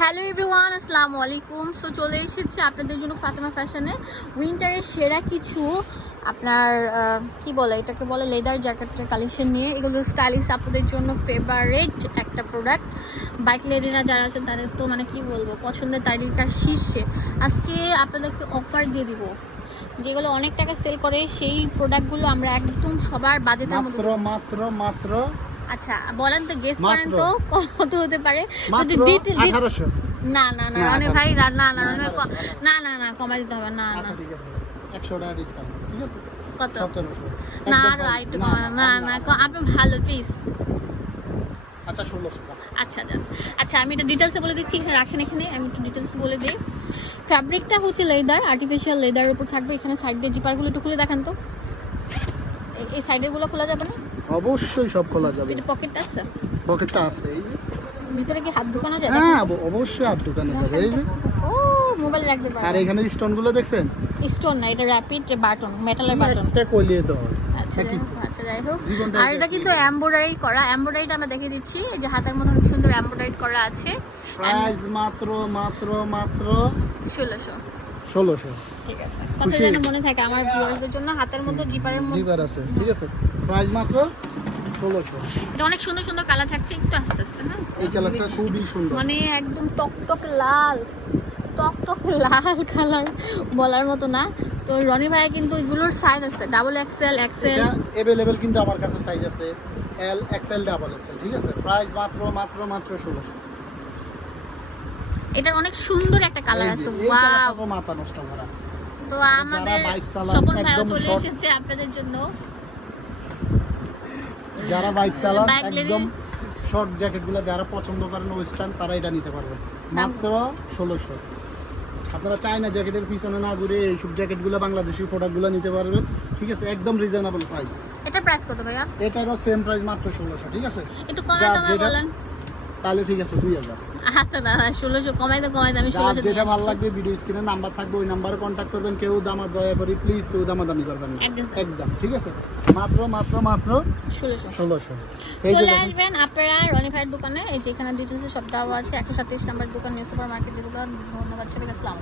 Hello everyone আসসালামু আলাইকুম so চলে এসেছি আপনাদের জন্য ফাতেমা ফ্যাশনে উইন্টারের সেরা কিছু আপনার কি বলে, এটাকে বলে লেদার জ্যাকেটের কালেকশন নিয়ে। এগুলো স্টাইলিশ আপনাদের জন্য ফেভারেট একটা প্রোডাক্ট বাইক লেডিরা যারা আছে তাদের তো মানে কি বলব, পছন্দের তালিকার শীর্ষে। আজকে আপনাদেরকে অফার দিয়ে দিব। যেগুলো অনেক টাকা সেল করে, সেই প্রোডাক্টগুলো আমরা একদম সবার বাজেটের মধ্যে মাত্র মাত্র মাত্র আচ্ছা বলেন তো গেস করেন তো কত হতে পারে? ডিটেল না না না না, ভাই না না না না। না না কমাই দিতে হবে না আচ্ছা ঠিক আছে। একশো টাকা ডিসকাউন্ট ঠিক আছে? কত? না আরও না না আপনি ভালো প্লিজ আচ্ছা আচ্ছা আচ্ছা আমি এটা ডিটেলসে বলে দিচ্ছি। এখানে রাখেন এখানে আমি একটু ডিটেলস বলে দিই। ফ্যাব্রিকটা হচ্ছে লেদার আর্টিফিশিয়াল লেদারের উপর থাকবে। এখানে সাইড দিয়ে জিপারগুলো একটু খুলে দেখান তো। এই- এই সাইডেরগুলো খোলা যাবে না? অবশ্যই সব খোলা যাবে। এটা পকেটটা আছে? পকেটটা আছে এই যে। ভিতরে কি হাত ঢুকানো যায়? হ্যাঁ অবশ্যই আর দোকানে যাবে এই যে। ও মোবাইল রাখতে আর এখানে স্টোনগুলো দেখছেন? স্টোন না এটা র্যাপিড বাটন মেটালের বাটন। একটা কলিয়ে তো আচ্ছা যাই হোক, আচ্ছা যাই হোক। আর এটা কিন্তু এমব্রয়ডারি করা এমব্রয়ডারিটা আমরা দেখে দিচ্ছি। যে হাতের মধ্যে অনেক সুন্দর এমব্রয়ডারি করা আছে। প্রাইস মাত্র মাত্র মাত্র ষোলোশো। ষোলোশো। ঠিক আছে? যেন মনে থাকে আমার ভিউয়ারদের জন্য হাতের মধ্যে জিপারের মধ্যে। আছে ঠিক আছে? প্রাইস মাত্র ষোলোশো। এটা অনেক সুন্দর সুন্দর কালার থাকছে একটু আস্তে আস্তে হ্যাঁ? এই কালারটা খুবই সুন্দর। মানে একদম টকটক লাল টকটক লাল কালার বলার মতো না। তো রনি ভাই কিন্তু এগুলোর সাইজ আছে ডাবল এক্সেল এক্সেল কিন্তু আমার কাছে সাইজ আছে এল এক্সেল ডাবল এক্সেল ঠিক আছে? প্রাইস মাত্র মাত্র মাত্র ষোলোশো। এটার অনেক সুন্দর একটা কালার আছে। ওয়াও মাথা নষ্ট করা। তো আমাদের স্বপন ভাইও চলে এসেছে আপনাদের জন্য। যারা বাইক চালান একদম শর্ট জ্যাকেটগুলো যারা পছন্দ করেন ওয়েস্টার্ন তারা এটা নিতে পারবেন। মাত্র ষোলোশো। আপনারা চায়না জ্যাকেটের পিছনে না ঘুরে এইসব জ্যাকেটগুলো বাংলাদেশি প্রোডাক্টগুলো নিতে পারবেন। ঠিক আছে? একদম রিজনেবল প্রাইস এটা প্রাইস কত ভাইয়া? এটারও সেম প্রাইস মাত্র ষোলোশো ঠিক আছে? একটু যেটা- বলেন। তাহলে ঠিক আছে দুই হাজার। আচ্ছা না ষোলোশো কমাই তো আমি ষোলোশো যেটা ভালো লাগবে ভিডিও স্ক্রিনে নাম্বার থাকবে ওই নাম্বারে কন্ট্যাক্ট করবেন কেউ দামা দয়া করি প্লিজ কেউ দামাদামি করবেন না। একদম। একদম ঠিক আছে? মাত্র মাত্র মাত্র ষোলোশো। ষোলোশো। চলে আসবেন আপনারা রনি ভাইয়ের দোকানে এই যে এখানে ডিটেলসে সব দেওয়া আছে একশো সাতাইশ নাম্বার দোকান নিউ সুপার মার্কেট ধন্যবাদ সবাইকে আসসালাম